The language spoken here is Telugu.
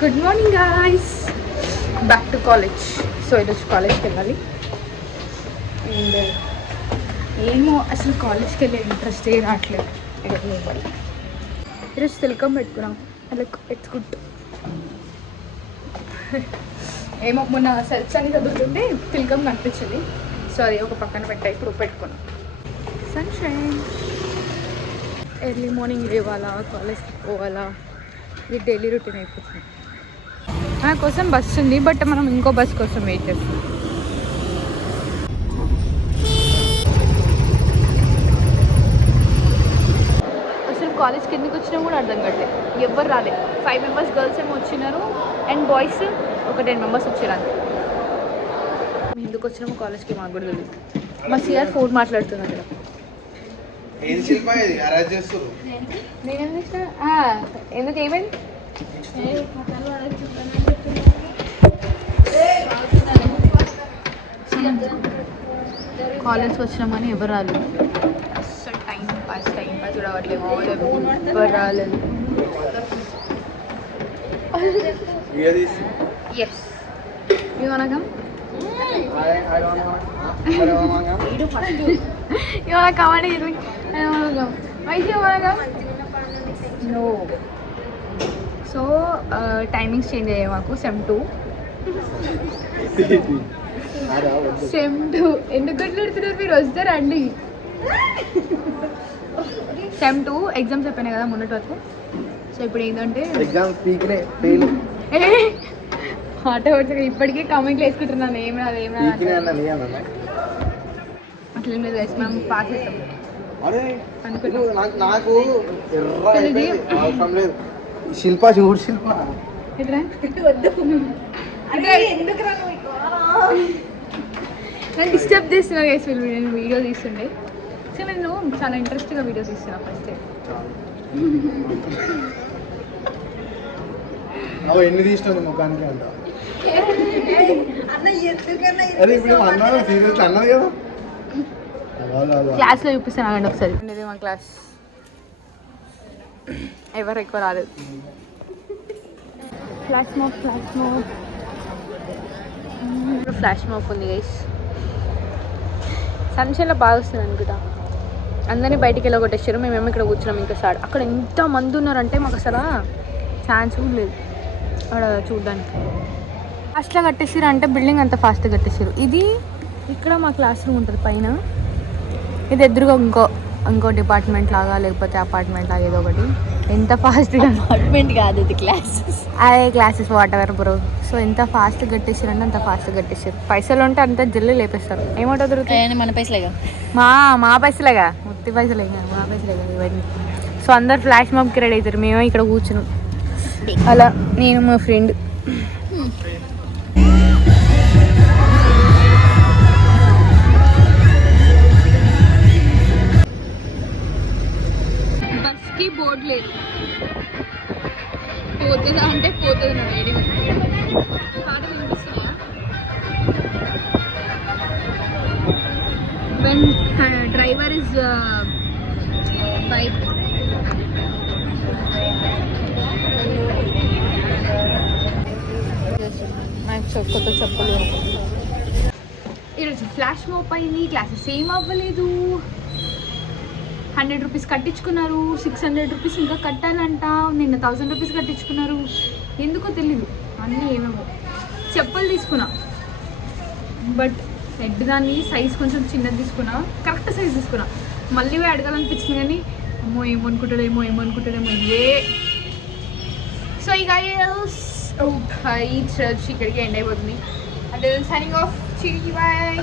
Good morning guys, back to college. So ఈరోజు కాలేజ్కి వెళ్ళాలి. అండ్ ఏమో అసలు కాలేజ్కి వెళ్ళే ఇంట్రెస్ట్ రావట్లేదు. ఈరోజు తిలకం పెట్టుకున్నాం. Like it's good. ఏమో మొన్న సెల్ఫ్స్ అని చదువుతుంటే తిలకం కనిపించింది. సో అది ఒక పక్కన పెట్టా, ఇప్పుడు పెట్టుకున్నాం. సన్షైన్. ఎర్లీ మార్నింగ్ లేవాలా, కాలేజ్కి పోవాలా, ఇది డైలీ రొటీన్ అయిపోతుంది. నా కోసం బస్సు ఉంది, బట్ మనం ఇంకో బస్ కోసం వెయిట్ చేస్తాం. అసలు కాలేజ్కి ఎందుకు వచ్చినా కూడా అర్థం కట్టలేదు. ఎవ్వరు రాలే. 5 మెంబర్స్ గర్ల్స్ ఏమో వచ్చినారు అండ్ బాయ్స్ ఒక 10 మెంబర్స్ వచ్చారు అంతే. మేము ఎందుకు వచ్చినామో కాలేజ్కి మాకు కూడా తెలియదు. మా సిఆర్ ఫోన్ మాట్లాడుతున్నాను కదా. నేనేం చేసిన ఎందుకు ఏమైంది? కాలేజ్కి వచ్చినామని ఎవరు రాలేదు. అస్సలు టైం పాస్ చూడవట్లేదు. ఎవరు రాలేదు. Yes you want come? You wanna come and eat? I don't wanna come. Why do you wanna come? No. So timings change అయ్యాయి మాకు. SEM 2 ఎందుకు అట్లా మీరు వస్తారు అండి. SEM 2 ఎగ్జామ్స్ అయిపోయినాయి కదా మొన్నటి వరకు. సో ఇప్పుడు ఏంటంటే ఆటో వచ్చి ఇప్పటికే కామెంట్లు వేసుకుంటున్నాను. ఏం రాదు అట్లేం లేదు. మనం పాస్ అవుతాం నాకు శిల్ప చూడు. శిల్ప నన్ను డిస్టర్బ్ చేస్తున్నా గైస్. నేను వీడియో తీస్తుండే. సో నేను చాలా ఇంట్రెస్ట్గా వీడియో తీస్తున్నా ఫస్ట్. ఎన్ని తీస్తుంది ముఖానికి అంట. అదే ఇప్పుడు అన్నది సీరియస్ అన్నది కదా. క్లాస్లో చూపిస్తాను అండి ఒకసారి. ఇది మా క్లాస్. ఎవరు ఎక్కువ రాలేదు. ఫ్లాష్ మాప్ ఉంది గైస్. సన్షైన్లో బాగా వస్తుంది అనుకుంటా. అందరినీ బయటికి వెళ్ళి కొట్టేసారు. మేమేమో ఇక్కడ కూర్చున్నాం. ఇంకా సార్ అక్కడ ఎంత మంది ఉన్నారంటే మాకు అసలు ఛాన్స్ కూడా లేదు అక్కడ చూడడానికి. ఫాస్ట్గా కట్టేసారు అంటే బిల్డింగ్ అంత ఫాస్ట్గా కట్టేసారు. ఇది ఇక్కడ మా క్లాస్ రూమ్ ఉంటుంది పైన. ఇది ఎదురుగా ఇంకో డిపార్ట్మెంట్ లాగా లేకపోతే అపార్ట్మెంట్ లాగా ఏదో ఒకటి. ఎంత ఫాస్ట్గా అపార్ట్మెంట్ కాదు ఇది, క్లాసెస్. అదే classes what ever bro. So ఎంత ఫాస్ట్గా కట్టేసారు అంటే అంత ఫాస్ట్గా కట్టేసారు. పైసలు ఉంటే అంత జల్లి లేపేస్తారు. ఏమంటారు దొరుకుతాయి? మన పైసలేగా, మా పైసలేగా, ముత్తి పైసలేగా, మా పైసలేగా ఇవన్నీ. సో అందరు ఫ్లాష్ మాబ్కి రెడీ అవుతారు. మేమే ఇక్కడ కూర్చున్నాం. అలా నేను మా ఫ్రెండ్. బస్కి బోర్డు లేదు. పోతుందా అంటే పోతుంది. నా వేడి పాట వినిపిస్తున్నాయా? When driver is bike. కొత్త చెప్పులు. ఈరోజు ఫ్లాష్ మాప్ అయింది. క్లాసెస్ ఏం అవ్వలేదు. 100 రూపీస్ కట్టించుకున్నారు. 600 రూపీస్ ఇంకా కట్టాలంట. నిన్న 1000 రూపీస్ కట్టించుకున్నారు. ఎందుకో తెలీదు. అన్నీ ఏమేమో. చెప్పులు తీసుకున్నా, బట్ హెడ్ దాన్ని సైజ్ కొంచెం చిన్నది తీసుకున్నా. కరెక్ట్ సైజ్ తీసుకున్నా. మళ్ళీ పోయి అడగాలనిపించింది కానీ ఏమనుకుంటాడేమో సో ఇక ఇక్కడికి ఎండ్ అయిపోతుంది. అంటే సైనింగ్ ఆఫ్. బాయ్.